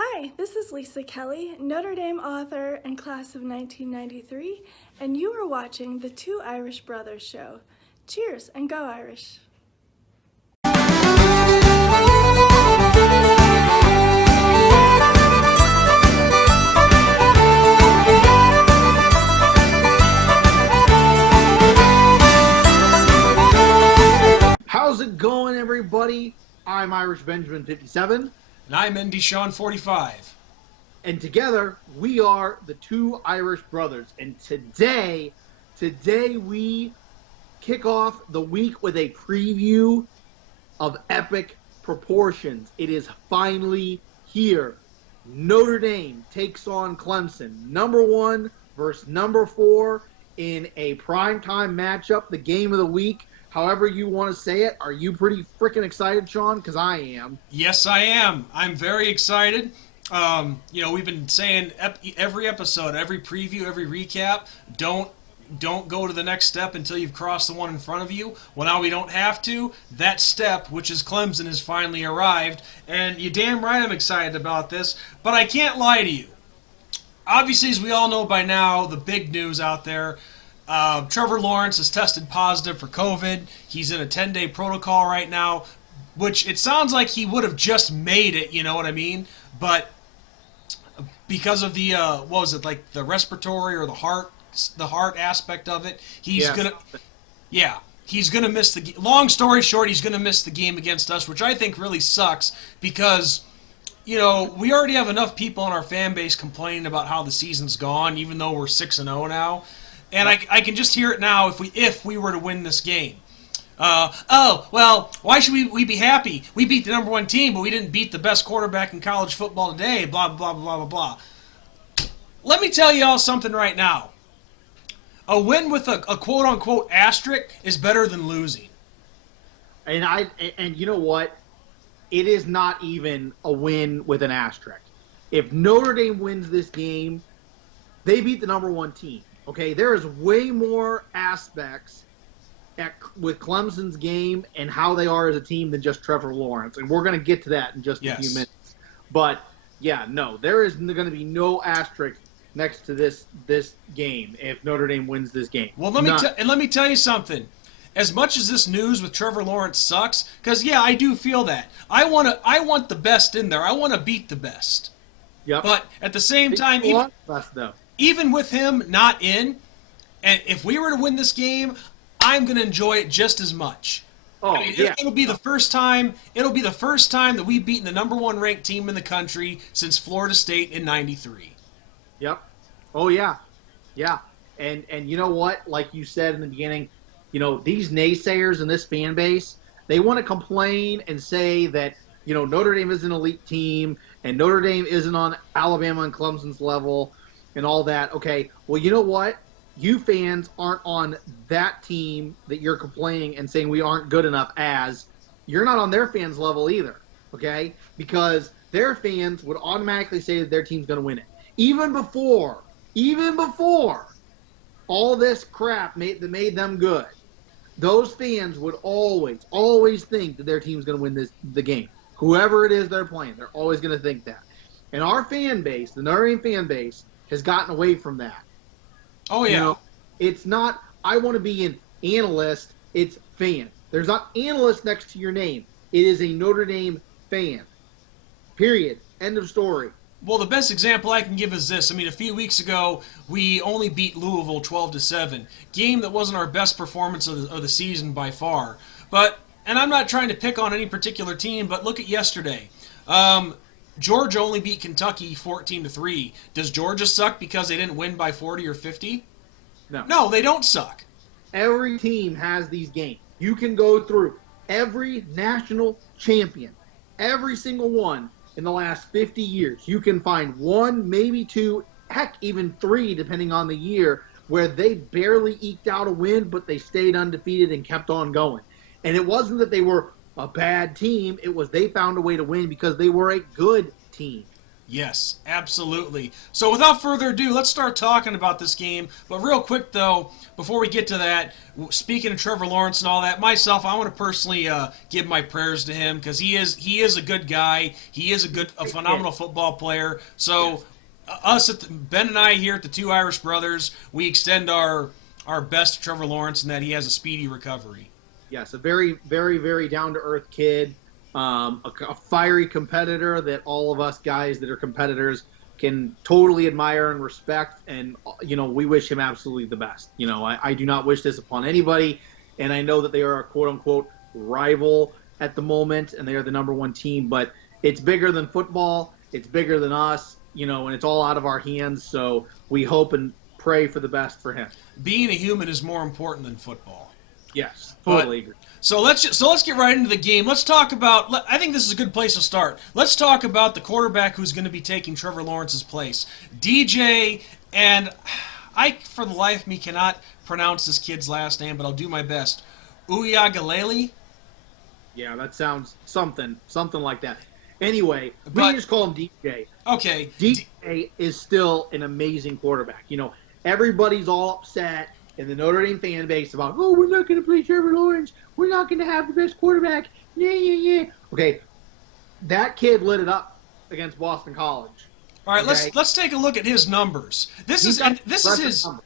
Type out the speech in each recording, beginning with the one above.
Hi, this is Lisa Kelly, Notre Dame author and class of 1993, and you are watching the Two Irish Brothers Show. Cheers and go Irish! How's it going, everybody? I'm Irish Benjamin 57. And I'm Indy Sean 45. And together, we are the Two Irish Brothers. And today we kick off the week with a preview of epic proportions. It is finally here. Notre Dame takes on Clemson. Number 1 versus number 4 in a primetime matchup, the game of the week. However you want to say it. Are you pretty freaking excited, Sean? Because I am. Yes, I am. I'm very excited. We've been saying every episode, every preview, every recap, don't go to the next step until you've crossed the one in front of you. Well, now we don't have to. That step, which is Clemson, has finally arrived. And you damn right I'm excited about this. But I can't lie to you. Obviously, as we all know by now, the big news out there, Trevor Lawrence has tested positive for COVID. He's in a 10-day protocol right now, which it sounds like he would have just made it, you know what I mean? But because of the, the respiratory or the heart aspect of it, he's gonna miss the game. Long story short, he's gonna miss the game against us, which I think really sucks because, we already have enough people in our fan base complaining about how the season's gone, even though we're 6-0 now. And I can just hear it now if we were to win this game. Why should we be happy? We beat the number 1 team, but we didn't beat the best quarterback in college football today, blah, blah, blah, blah, blah. Let me tell you all something right now. A win with a quote-unquote asterisk is better than losing. And you know what? It is not even a win with an asterisk. If Notre Dame wins this game, they beat the number 1 team. Okay, there is way more aspects with Clemson's game and how they are as a team than just Trevor Lawrence. And we're going to get to that in just a few minutes. But, yeah, no, there is going to be no asterisk next to this game if Notre Dame wins this game. Well, let me tell you something. As much as this news with Trevor Lawrence sucks, because, yeah, I do feel that. I want the best in there. I want to beat the best. Yep. But at the same time, even with him not in, and if we were to win this game, I'm going to enjoy it just as much. It'll be the first time. It'll be the first time that we've beaten the number 1 ranked team in the country since Florida State in '93. Yep. Oh yeah, yeah. And you know what? Like you said in the beginning, these naysayers in this fan base, they want to complain and say that Notre Dame is an elite team and Notre Dame isn't on Alabama and Clemson's level. And all that. Okay, well, you know what? You fans aren't on that team that you're complaining and saying we aren't good enough as. You're not on their fans' level either, okay? Because their fans would automatically say that their team's going to win it. Even before all this crap that made them good, those fans would always think that their team's going to win the game. Whoever it is they're playing, they're always going to think that. And our fan base, the Notre Dame fan base, has gotten away from that. Oh, yeah. It's not, I want to be an analyst, it's fan. There's not analyst next to your name. It is a Notre Dame fan. Period. End of story. Well, the best example I can give is this. I mean, a few weeks ago, we only beat Louisville 12-7. Game that wasn't our best performance of the season by far. And I'm not trying to pick on any particular team, but look at yesterday. Georgia only beat Kentucky 14-3. Does Georgia suck because they didn't win by 40 or 50? No, they don't suck. Every team has these games. You can go through every national champion, every single one in the last 50 years. You can find 1, maybe 2, heck, even 3, depending on the year, where they barely eked out a win, but they stayed undefeated and kept on going. And it wasn't that they were a bad team, it was they found a way to win because they were a good team. Yes, absolutely. So without further ado, let's start talking about this game. But real quick, though, before we get to that, speaking of Trevor Lawrence and all that, myself, I want to personally give my prayers to him because he is a good guy. He is a phenomenal football player. So us, Ben and I here at the Two Irish Brothers, we extend our best to Trevor Lawrence and that he has a speedy recovery. Yes, a very, very, very down-to-earth kid. A fiery competitor that all of us guys that are competitors can totally admire and respect. And, we wish him absolutely the best. I do not wish this upon anybody. And I know that they are a quote-unquote rival at the moment, and they are the number one team. But it's bigger than football. It's bigger than us, and it's all out of our hands. So we hope and pray for the best for him. Being a human is more important than football. Yes, totally agree. So let's get right into the game. Let's talk about. I think this is a good place to start. Let's talk about the quarterback who's going to be taking Trevor Lawrence's place, DJ. And I, for the life of me, cannot pronounce this kid's last name, but I'll do my best. Uiagalelei. Yeah, that sounds something like that. Anyway, we can just call him DJ. Okay. DJ is still an amazing quarterback. Everybody's all upset in the Notre Dame fan base about, oh, we're not going to play Trevor Lawrence. We're not going to have the best quarterback. Yeah. Okay, that kid lit it up against Boston College. All right, okay? let's take a look at his numbers. This is his. Numbers.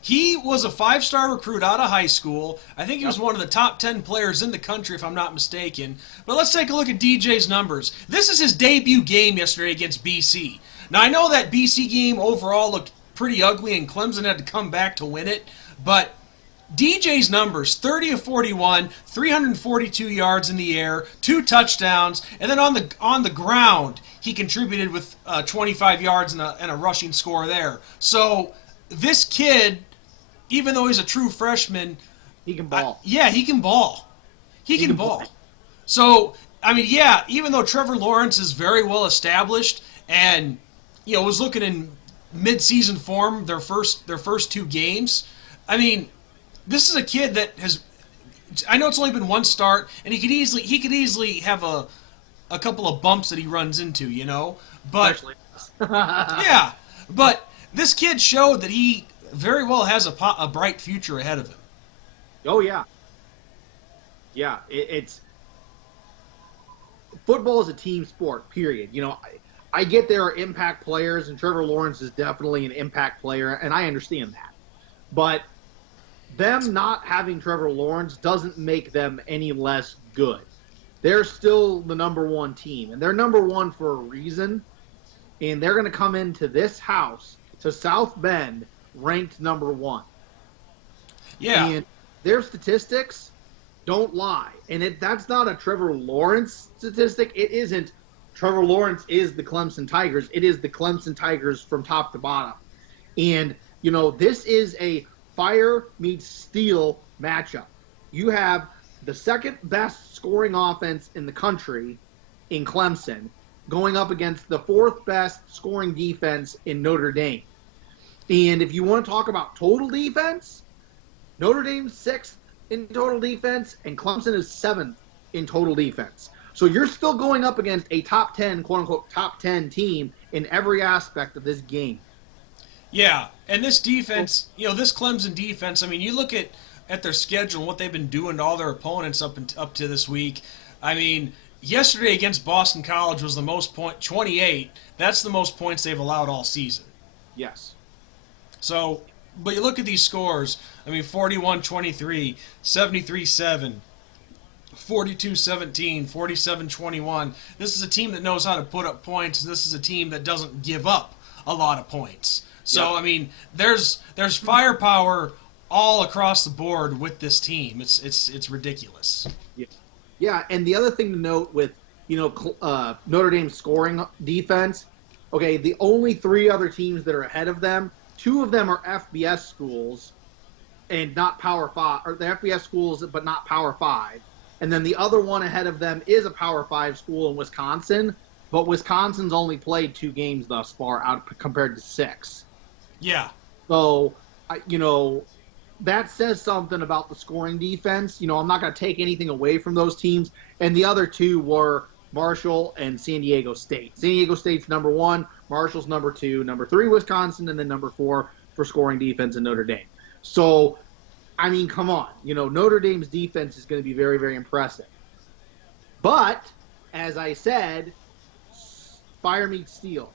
He was a 5-star recruit out of high school. I think he was one of the top 10 players in the country, if I'm not mistaken. But let's take a look at DJ's numbers. This is his debut game yesterday against BC. Now, I know that BC game overall looked pretty ugly, and Clemson had to come back to win it. But DJ's numbers, 30 of 41, 342 yards in the air, 2 touchdowns, and then on the ground, he contributed with 25 yards and a rushing score there. So this kid, even though he's a true freshman, he can ball. He can ball. He can ball. So, even though Trevor Lawrence is very well established and was looking in mid-season form their first 2 games, this is a kid that has. I know it's only been one start, and he could easily have a couple of bumps that he runs into, But yeah, but this kid showed that he very well has a bright future ahead of him. Oh yeah, yeah. It's football is a team sport. Period. I get there are impact players, and Trevor Lawrence is definitely an impact player, and I understand that. But them not having Trevor Lawrence doesn't make them any less good. They're still the number one team, and they're number one for a reason. And they're going to come into this house to South Bend ranked number one. Yeah. And their statistics don't lie. And that's not a Trevor Lawrence statistic. It isn't. Trevor Lawrence is the Clemson Tigers. It is the Clemson Tigers from top to bottom. And, this is a fire meets steel matchup. You have the second best scoring offense in the country in Clemson going up against the 4th best scoring defense in Notre Dame. And if you want to talk about total defense, Notre Dame's 6th in total defense and Clemson is 7th in total defense. So you're still going up against a top 10, quote-unquote, top 10 team in every aspect of this game. Yeah, and this defense, this Clemson defense, you look at their schedule and what they've been doing to all their opponents up to this week. Yesterday against Boston College was the most 28. That's the most points they've allowed all season. Yes. So, but you look at these scores, 41-23, 73-7, 42-17, 47-21. This is a team that knows how to put up points. This is a team that doesn't give up a lot of points. So, yep. There's firepower all across the board with this team. It's ridiculous. Yeah, and the other thing to note with, Notre Dame's scoring defense, okay, the only 3 other teams that are ahead of them, 2 of them are FBS schools and not Power 5, or they're FBS schools but not Power 5. And then the other one ahead of them is a Power 5 school in Wisconsin, but Wisconsin's only played 2 games thus far out compared to 6. Yeah. So, that says something about the scoring defense. I'm not going to take anything away from those teams. And the other 2 were Marshall, and San Diego State. San Diego State's number 1, Marshall's number 2, number 3 Wisconsin, and then number 4 for scoring defense in Notre Dame. So, I mean, come on. Notre Dame's defense is going to be very, very impressive. But, as I said, fire meets steel.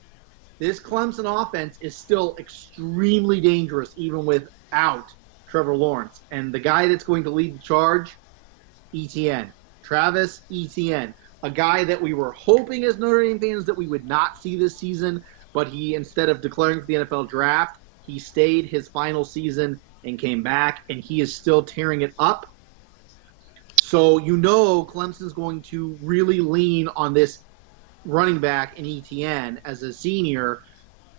This Clemson offense is still extremely dangerous, even without Trevor Lawrence. And the guy that's going to lead the charge, Etienne. Travis Etienne. A guy that we were hoping as Notre Dame fans that we would not see this season, but he, instead of declaring for the NFL draft, he stayed his final season and came back, and he is still tearing it up. So Clemson's going to really lean on this running back in Etienne as a senior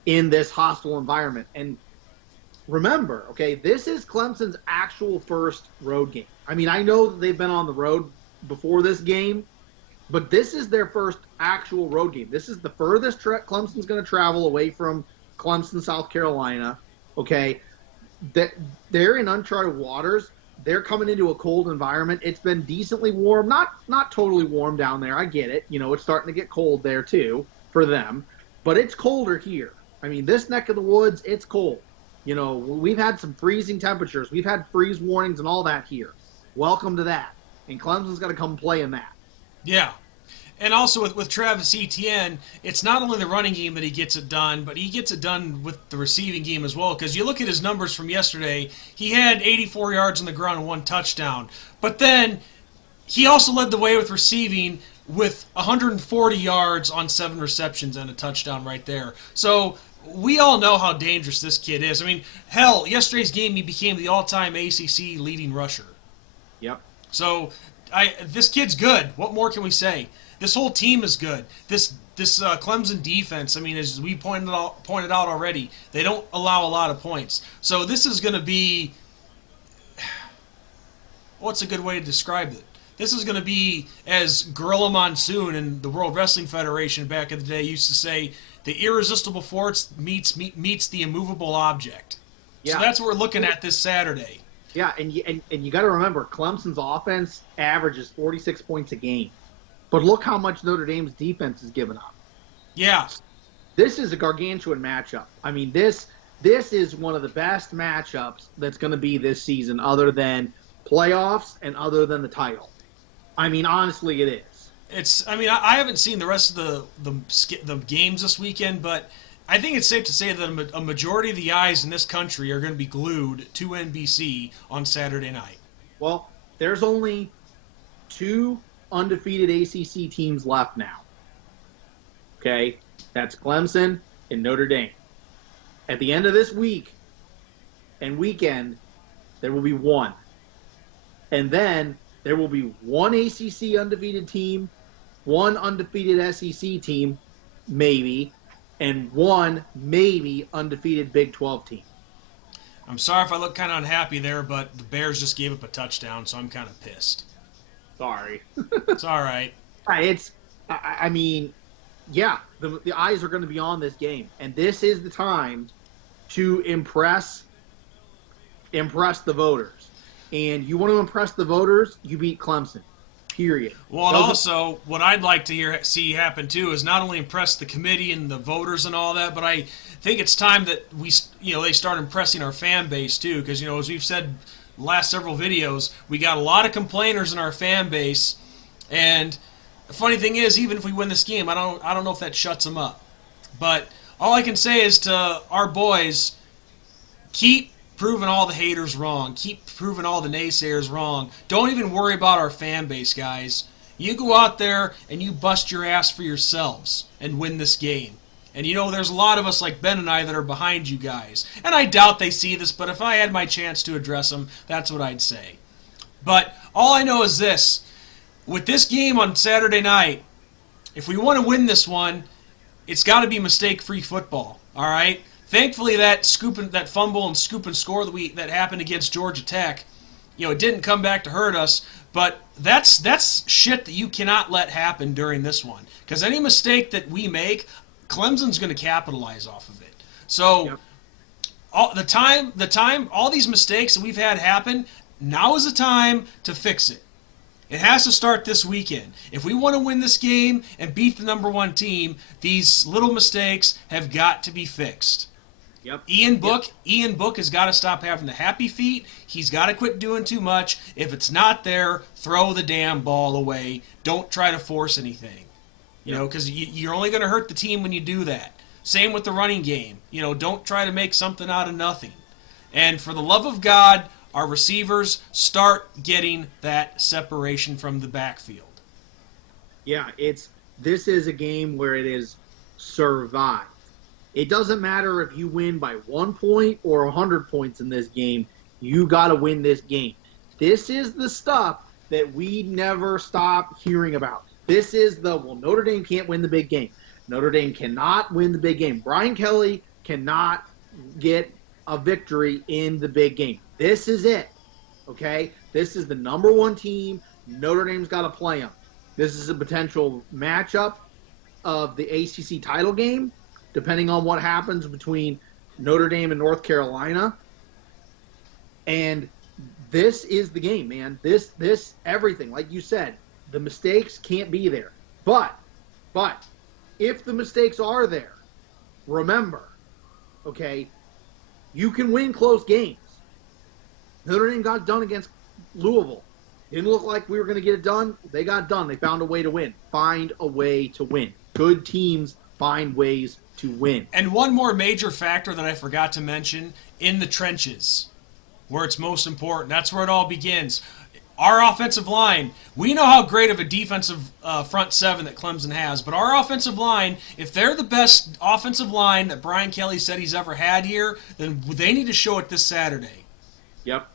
in this hostile environment. And remember, okay, this is Clemson's actual first road game. I mean, I know that they've been on the road before this game, but this is their first actual road game. This is the furthest Clemson's going to travel away from Clemson, South Carolina. Okay, they're in uncharted waters. They're coming into a cold environment. It's been decently warm, not totally warm down there. I get it. It's starting to get cold there too for them, but it's colder here. I mean, this neck of the woods, it's cold. We've had some freezing temperatures. We've had freeze warnings and all that here. Welcome to that. And Clemson's going to come play in that. Yeah. And also with Travis Etienne, it's not only the running game that he gets it done, but he gets it done with the receiving game as well. Because you look at his numbers from yesterday, he had 84 yards on the ground and 1 touchdown. But then he also led the way with receiving with 140 yards on 7 receptions and a touchdown right there. So we all know how dangerous this kid is. I mean, hell, yesterday's game he became the all-time ACC leading rusher. Yep. So this kid's good. What more can we say? This whole team is good. This Clemson defense, I mean, as we pointed out already, they don't allow a lot of points. So this is going to be, what's a good way to describe it? This is going to be, as Gorilla Monsoon and the World Wrestling Federation back in the day used to say, the irresistible force meets the immovable object. Yeah. So that's what we're looking at this Saturday. Yeah, and you got to remember, Clemson's offense averages 46 points a game. But look how much Notre Dame's defense has given up. Yeah. This is a gargantuan matchup. I mean, this is one of the best matchups that's going to be this season, other than playoffs and other than the title. I mean, honestly, it is. I haven't seen the rest of the games this weekend, but I think it's safe to say that a majority of the eyes in this country are going to be glued to NBC on Saturday night. Well, there's only 2 undefeated ACC teams left now. Okay? That's Clemson and Notre Dame. At the end of this week and weekend, there will be 1. And then there will be 1 ACC undefeated team, 1 undefeated SEC team, maybe, and 1 maybe undefeated Big 12 team. I'm sorry if I look kind of unhappy there, but the Bears just gave up a touchdown, so I'm kind of pissed. Sorry. It's all right. I mean, yeah, the eyes are going to be on this game, and this is the time to impress the voters. And you want to impress the voters, you beat Clemson. Period. Well, and also, what I'd like to see happen too is not only impress the committee and the voters and all that, but I think it's time that they start impressing our fan base too. Because as we've said the last several videos, we got a lot of complainers in our fan base, and the funny thing is, even if we win this game, I don't know if that shuts them up. But all I can say is to our boys, keep proving all the haters wrong. Keep proving all the naysayers wrong. Don't even worry about our fan base, guys. You go out there and you bust your ass for yourselves and win this game. And there's a lot of us like Ben and I that are behind you guys. And I doubt they see this, but if I had my chance to address them, that's what I'd say. But all I know is this. With this game on Saturday night, if we want to win this one, it's got to be mistake-free football, all right? Thankfully, that fumble and scoop and score that happened against Georgia Tech, it didn't come back to hurt us. But that's shit that you cannot let happen during this one. Because any mistake that we make, Clemson's going to capitalize off of it. So, yep. all these mistakes that we've had happen, now is the time to fix it. It has to start this weekend. If we want to win this game and beat the number one team, these little mistakes have got to be fixed. Yep. Ian Book has got to stop having the happy feet. He's got to quit doing too much. If it's not there, throw the damn ball away. Don't try to force anything. You know, because you're only going to hurt the team when you do that. Same with the running game. You know, don't try to make something out of nothing. And for the love of God, our receivers start getting that separation from the backfield. Yeah, this is a game where it is survive. It doesn't matter if you win by 1 point or 100 points in this game. You got to win this game. This is the stuff that we never stop hearing about. This is Notre Dame can't win the big game. Notre Dame cannot win the big game. Brian Kelly cannot get a victory in the big game. This is it, okay? This is the number one team. Notre Dame's got to play them. This is a potential matchup of the ACC title game, depending on what happens between Notre Dame and North Carolina. And this is the game, man. This everything, like you said, the mistakes can't be there. But if the mistakes are there, remember, okay, you can win close games. Notre Dame got done against Louisville. Didn't look like we were going to get it done. They got done. They found a way to win. Find a way to win. Good teams find ways to win. And one more major factor that I forgot to mention, in the trenches, where it's most important. That's where it all begins. Our offensive line, we know how great of a defensive front seven that Clemson has, but our offensive line, if they're the best offensive line that Brian Kelly said he's ever had here, then they need to show it this Saturday. Yep.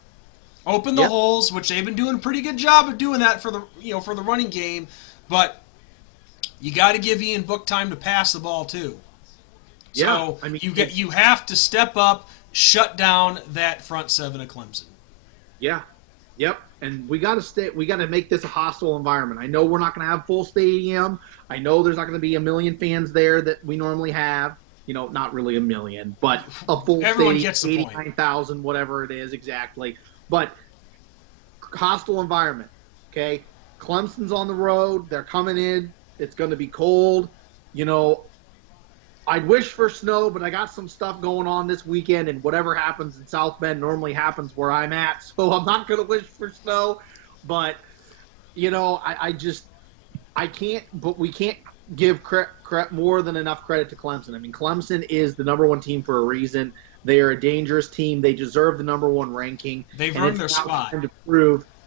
Open the holes, which they've been doing a pretty good job of doing that for the running game, but you got to give Ian Book time to pass the ball too. Yeah, so I mean, you have to step up, shut down that front seven of Clemson. Yeah. Yep. And we got to make this a hostile environment. I know we're not going to have full stadium. I know there's not going to be a million fans there that we normally have. You know, not really a million, but a full Everyone stadium, gets the point. 89,000, whatever it is exactly. But hostile environment, okay? Clemson's on the road. They're coming in. It's going to be cold. You know, I'd wish for snow, but I got some stuff going on this weekend, and whatever happens in South Bend normally happens where I'm at, so I'm not going to wish for snow. But, you know, I can't, but we can't give more than enough credit to Clemson. I mean, Clemson is the number one team for a reason. They are a dangerous team. They deserve the number one ranking. They've earned their spot.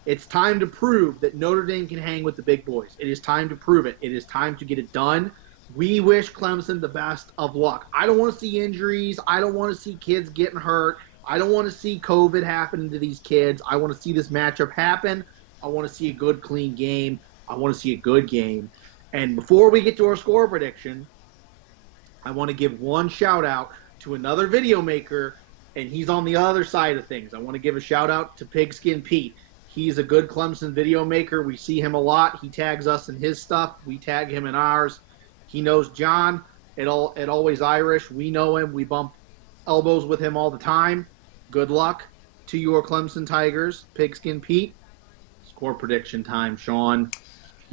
It's time to prove that Notre Dame can hang with the big boys. It is time to prove it. It is time to get it done. We wish Clemson the best of luck. I don't want to see injuries. I don't want to see kids getting hurt. I don't want to see COVID happen to these kids. I want to see this matchup happen. I want to see a good, clean game. I want to see a good game. And before we get to our score prediction, I want to give one shout-out to another video maker, and he's on the other side of things. I want to give a shout-out to Pigskin Pete. He's a good Clemson video maker. We see him a lot. He tags us in his stuff. We tag him in ours. He knows John at Always Irish. We know him. We bump elbows with him all the time. Good luck to your Clemson Tigers. Pigskin Pete. Score prediction time, Sean.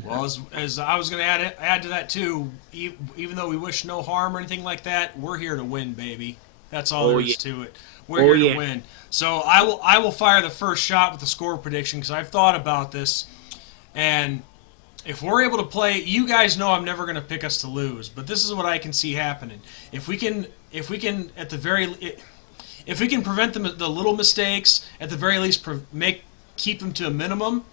Well, as I was going to add to that too, even though we wish no harm or anything like that, we're here to win, baby. That's all there is to it. We're here to win. So I will fire the first shot with the score prediction because I've thought about this, and if we're able to play, you guys know I'm never going to pick us to lose, but this is what I can see happening. If we can at the very, if we can prevent the little mistakes, at the very least keep them to a minimum,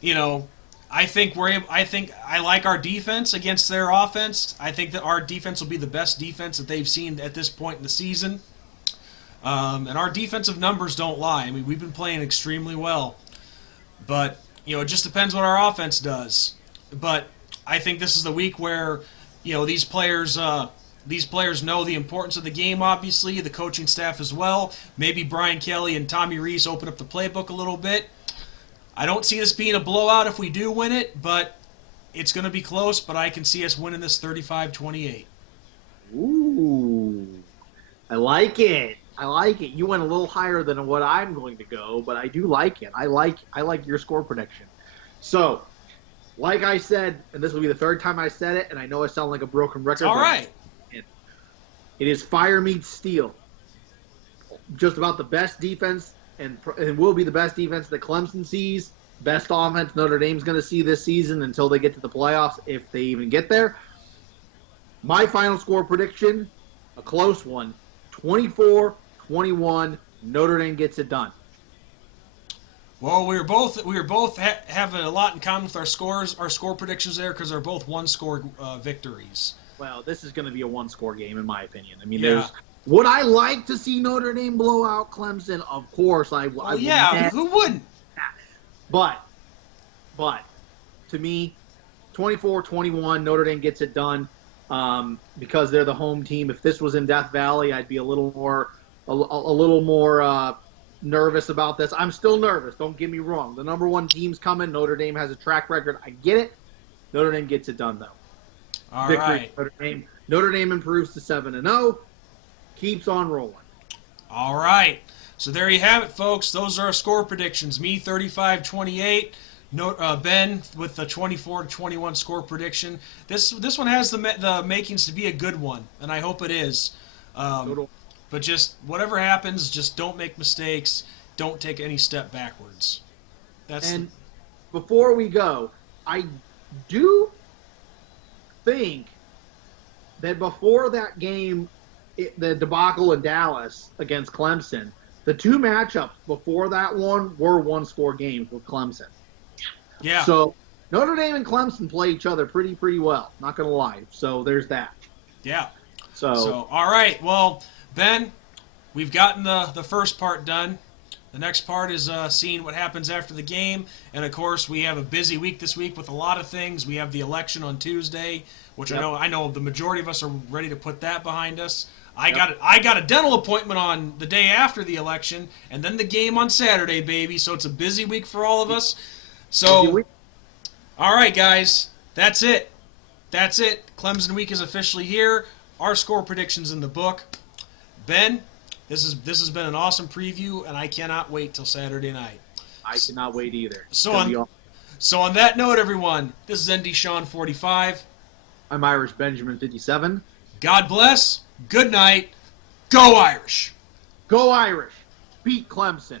you know, I think I like our defense against their offense. I think that our defense will be the best defense that they've seen at this point in the season. And our defensive numbers don't lie. I mean, we've been playing extremely well. But, you know, it just depends what our offense does. But I think this is the week where, you know, these players know the importance of the game, obviously, the coaching staff as well. Maybe Brian Kelly and Tommy Rees open up the playbook a little bit. I don't see this being a blowout if we do win it, but it's going to be close, but I can see us winning this 35-28. Ooh. I like it. You went a little higher than what I'm going to go, but I do like it. I like your score prediction. So, like I said, and this will be the third time I said it, and I know I sound like a broken record. All right. It is fire meets steel. Just about the best defense, and will be the best defense that Clemson sees. Best offense Notre Dame's going to see this season until they get to the playoffs, if they even get there. My final score prediction, a close one, 24-21. Notre Dame gets it done. Well, we were both having a lot in common with our score predictions there, because they're both one-score victories. Well, this is going to be a one-score game, in my opinion. I mean, Yeah. would I like to see Notre Dame blow out Clemson? Of course, I would. Yeah, who wouldn't? But to me, 24-21, Notre Dame gets it done because they're the home team. If this was in Death Valley, I'd be a little more nervous about this. I'm still nervous. Don't get me wrong. The number one team's coming. Notre Dame has a track record. I get it. Notre Dame gets it done, though. All Victory. right. Notre Dame improves to 7-0. Keeps on rolling. All right. So there you have it, folks. Those are our score predictions. Me, 35-28. Ben with the 24-21 score prediction. This one has the makings to be a good one, and I hope it is. But just whatever happens, just don't make mistakes. Don't take any step backwards. Before we go, I do think that before that game, the debacle in Dallas against Clemson, the two matchups before that one were one-score games with Clemson. Yeah. So Notre Dame and Clemson play each other pretty well. Not going to lie. So there's that. Yeah. So all right. Well, Ben, we've gotten the first part done. The next part is seeing what happens after the game. And, of course, we have a busy week this week with a lot of things. We have the election on Tuesday, which Yep. I know the majority of us are ready to put that behind us. I got a dental appointment on the day after the election, and then the game on Saturday, baby. So it's a busy week for all of us. So, all right, guys, that's it. That's it. Clemson Week is officially here. Our score predictions in the book. Ben, this has been an awesome preview, and I cannot wait till Saturday night. I cannot wait either. So on that note, everyone, this is ND Sean 45. I'm Irish Benjamin 57. God bless. Good night. Go Irish. Go Irish. Beat Clemson.